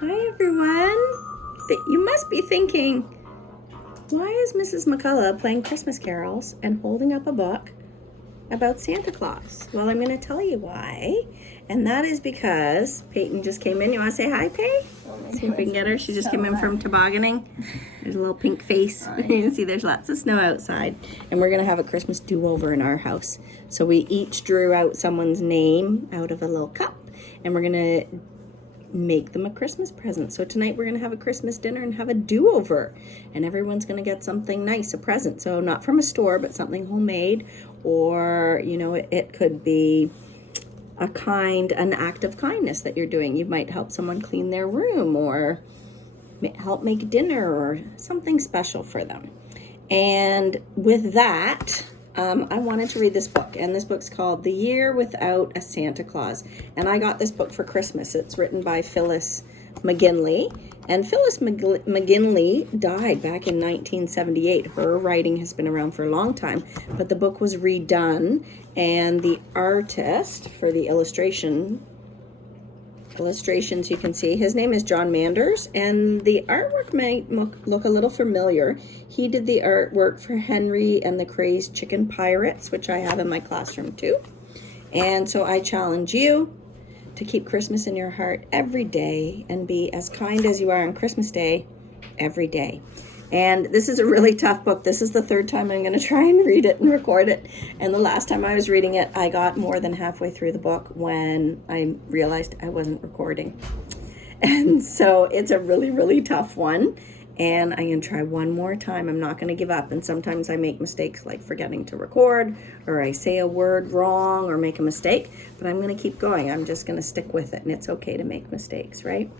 Hi everyone. You must be thinking, why is Mrs. McCullough playing Christmas carols and holding up a book about Santa Claus? Well, I'm going to tell you why. And that is because Peyton just came in. You want to say hi, Pey? See if we can get her. She just came in from tobogganing. There's a little pink face. You can see there's lots of snow outside. And we're going to have a Christmas do-over in our house. So we each drew out someone's name out of a little cup. And we're going to make them a Christmas present. So tonight we're going to have a Christmas dinner and have a do-over. And everyone's going to get something nice, a present. So not from a store, but something homemade. Or, you know, it could be an act of kindness that you're doing. You might help someone clean their room or help make dinner or something special for them. And with that, I wanted to read this book, and this book's called The Year Without a Santa Claus. And I got this book for Christmas. It's written by Phyllis McGinley, and Phyllis McGinley died back in 1978. Her writing has been around for a long time, but the book was redone, and the artist for the illustrations you can see, his name is John Manders, and the artwork might look a little familiar. He did the artwork for Henry and the Crazed Chicken Pirates, which I have in my classroom too. And so I challenge you to keep Christmas in your heart every day and be as kind as you are on Christmas Day every day. And this is a really tough book. This is the third time I'm going to try and read it and record it. And the last time I was reading it, I got more than halfway through the book when I realized I wasn't recording. And so it's a really, really tough one. And I'm going to try one more time. I'm not going to give up. And sometimes I make mistakes like forgetting to record, or I say a word wrong or make a mistake. But I'm going to keep going. I'm just going to stick with it. And it's okay to make mistakes, right?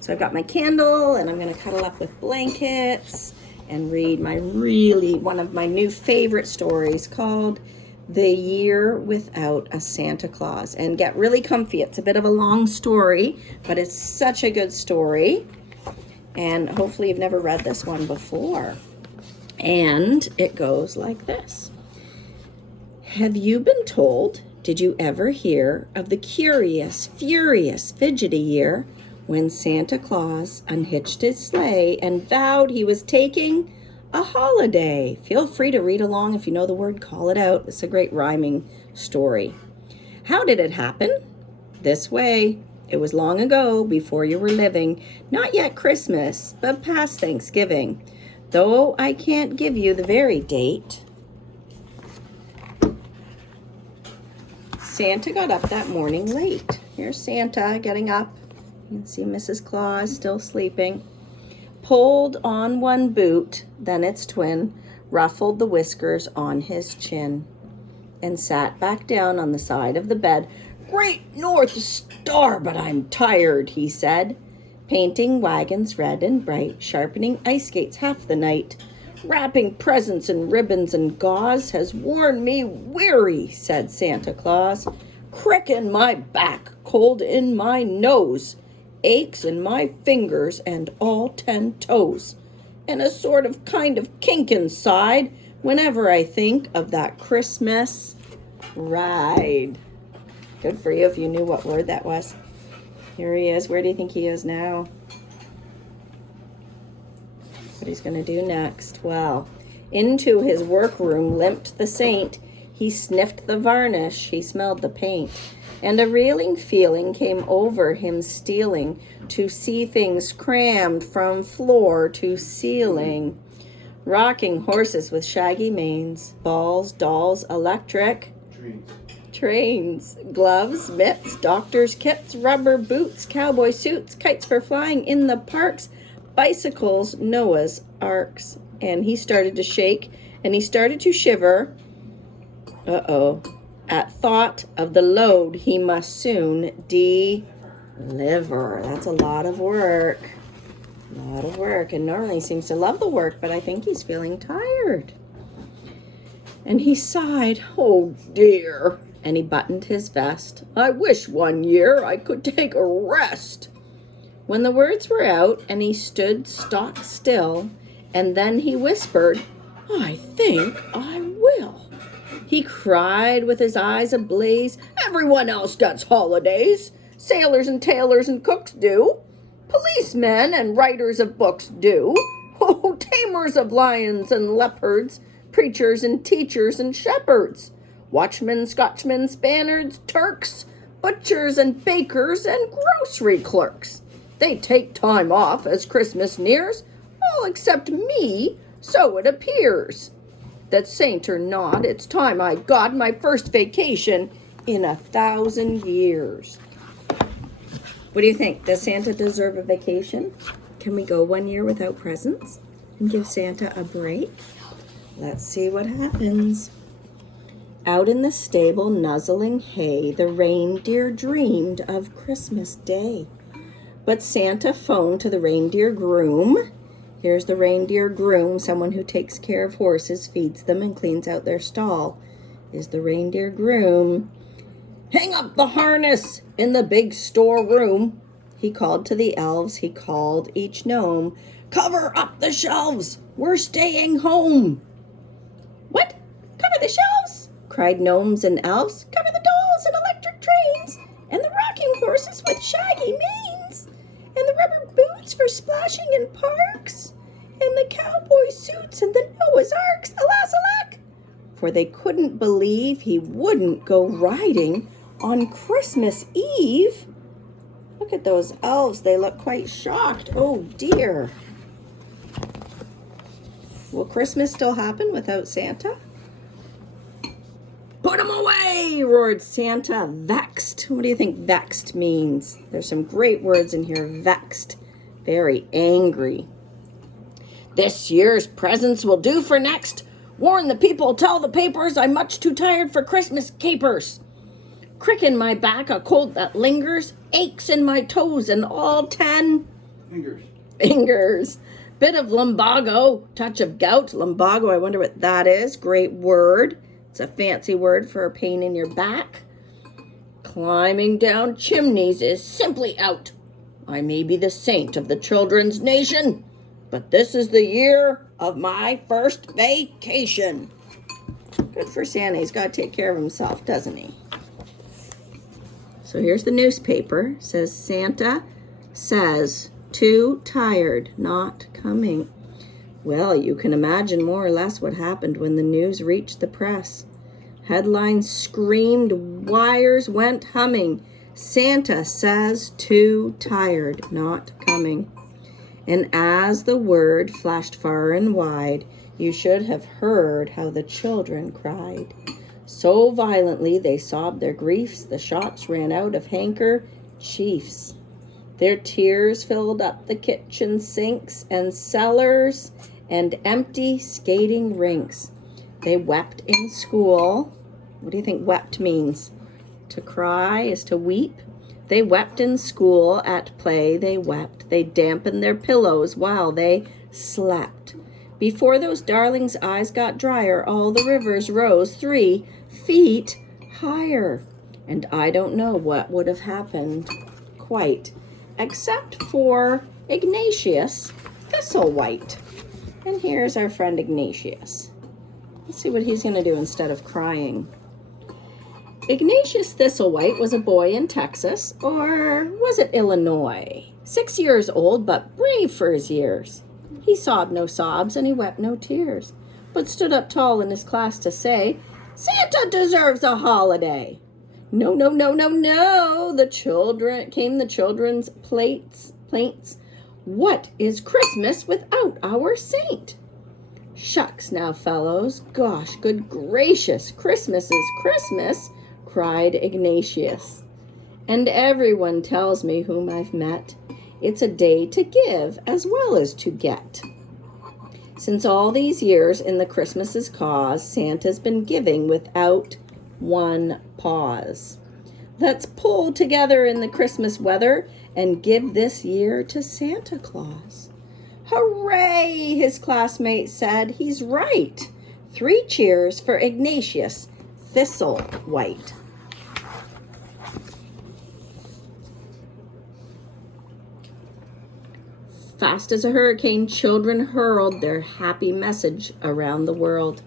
So I've got my candle, and I'm going to cuddle up with blankets and read one of my new favorite stories called The Year Without a Santa Claus. And get really comfy. It's a bit of a long story, but it's such a good story. And hopefully you've never read this one before. And it goes like this. Have you been told, did you ever hear of the curious, furious, fidgety year when Santa Claus unhitched his sleigh and vowed he was taking a holiday? Feel free to read along if you know the word, call it out. It's a great rhyming story. How did it happen? This way. It was long ago, before you were living, not yet Christmas, but past Thanksgiving. Though I can't give you the very date. Santa got up that morning late. Here's Santa getting up. You can see Mrs. Claus still sleeping. Pulled on one boot, then its twin, ruffled the whiskers on his chin, and sat back down on the side of the bed. Great North Star, but I'm tired, he said, painting wagons red and bright, sharpening ice skates half the night. Wrapping presents in ribbons and gauze has worn me weary, said Santa Claus. Crick in my back, cold in my nose, aches in my fingers and all 10 toes, and a sort of kind of kink inside whenever I think of that Christmas ride. Good for you if you knew what word that was. Here he is. Where do you think he is now? What he's going to do next? Well, into his workroom limped the saint. He sniffed the varnish. He smelled the paint. And a reeling feeling came over him, stealing to see things crammed from floor to ceiling. Rocking horses with shaggy manes, balls, dolls, electric trains, gloves, mitts, doctor's kits, rubber boots, cowboy suits, kites for flying in the parks, bicycles, Noah's arks. And he started to shake, and he started to shiver. At thought of the load he must soon deliver. That's a lot of work. And normally he seems to love the work, but I think he's feeling tired. And he sighed, oh dear. And he buttoned his vest. I wish one year I could take a rest. When the words were out and he stood stock still, and then he whispered, I think I will. He cried with his eyes ablaze, everyone else gets holidays. Sailors and tailors and cooks do. Policemen and writers of books do. Oh, tamers of lions and leopards, preachers and teachers and shepherds, watchmen, Scotchmen, Spaniards, Turks, butchers and bakers and grocery clerks. They take time off as Christmas nears, all except me, so it appears. That saint or not, it's time I got my first vacation in 1,000 years. What do you think? Does Santa deserve a vacation? Can we go 1 year without presents and give Santa a break? Let's see what happens. Out in the stable nuzzling hay, the reindeer dreamed of Christmas Day. But Santa phoned to the reindeer groom. Here's the reindeer groom, someone who takes care of horses, feeds them, and cleans out their stall. Is the reindeer groom. Hang up the harness in the big storeroom. He called to the elves, he called each gnome. Cover up the shelves, we're staying home. What? Cover the shelves? Cried gnomes and elves. Cover the dolls and electric trains, and the rocking horses with shaggy manes, and the rubber boots for splashing in parks, and the cowboy suits and the Noah's Arks. Alas, alack! For they couldn't believe he wouldn't go riding on Christmas Eve. Look at those elves. They look quite shocked. Oh, dear. Will Christmas still happen without Santa? Put him away, roared Santa, vexed. What do you think vexed means? There's some great words in here. Vexed, very angry. This year's presents will do for next. Warn the people, tell the papers, I'm much too tired for Christmas capers. Crick in my back, a cold that lingers, aches in my toes, and all 10 fingers. Bit of lumbago, touch of gout. Lumbago, I wonder what that is. Great word. It's a fancy word for a pain in your back. Climbing down chimneys is simply out. I may be the saint of the children's nation, but this is the year of my first vacation. Good for Santa. He's got to take care of himself, doesn't he? So here's the newspaper. It says Santa says, too tired, not coming. Well, you can imagine more or less what happened when the news reached the press. Headlines screamed, wires went humming. Santa says too tired, not coming. And as the word flashed far and wide, you should have heard how the children cried. So violently they sobbed their griefs, the shots ran out of handkerchiefs. Their tears filled up the kitchen sinks and cellars and empty skating rinks. They wept in school. What do you think wept means? To cry is to weep. They wept in school, at play they wept. They dampened their pillows while they slept. Before those darlings' eyes got drier, all the rivers rose 3 feet higher. And I don't know what would have happened quite, except for Ignatius Thistlewhite. And here's our friend Ignatius. Let's see what he's going to do instead of crying. Ignatius Thistlewhite was a boy in Texas, or was it Illinois? 6 years old, but brave for his years. He sobbed no sobs, and he wept no tears, but stood up tall in his class to say, Santa deserves a holiday. No, no, no, no, no, the children's plaints. What is Christmas without our saint? Shucks now, fellows, gosh, good gracious, Christmas is Christmas, cried Ignatius. And everyone tells me whom I've met, it's a day to give as well as to get. Since all these years in the Christmas's cause, Santa's been giving without one pause. Let's pull together in the Christmas weather and give this year to Santa Claus. Hooray, his classmate said. He's right. 3 cheers for Ignatius Thistlewhite. Fast as a hurricane, children hurled their happy message around the world.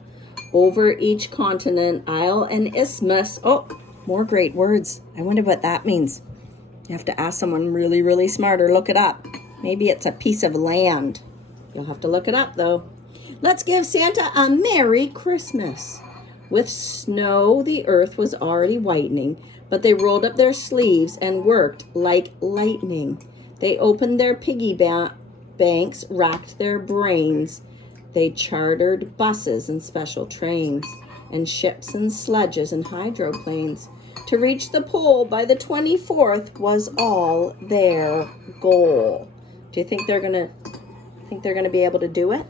Over each continent, isle, and isthmus. Oh, more great words. I wonder what that means. You have to ask someone really, really smart or look it up. Maybe it's a piece of land. You'll have to look it up, though. Let's give Santa a Merry Christmas. With snow, the earth was already whitening, but they rolled up their sleeves and worked like lightning. They opened their piggy banks, racked their brains. They chartered buses and special trains, and ships and sledges and hydroplanes. To reach the pole by the 24th was all their goal. Do you think they're gonna be able to do it?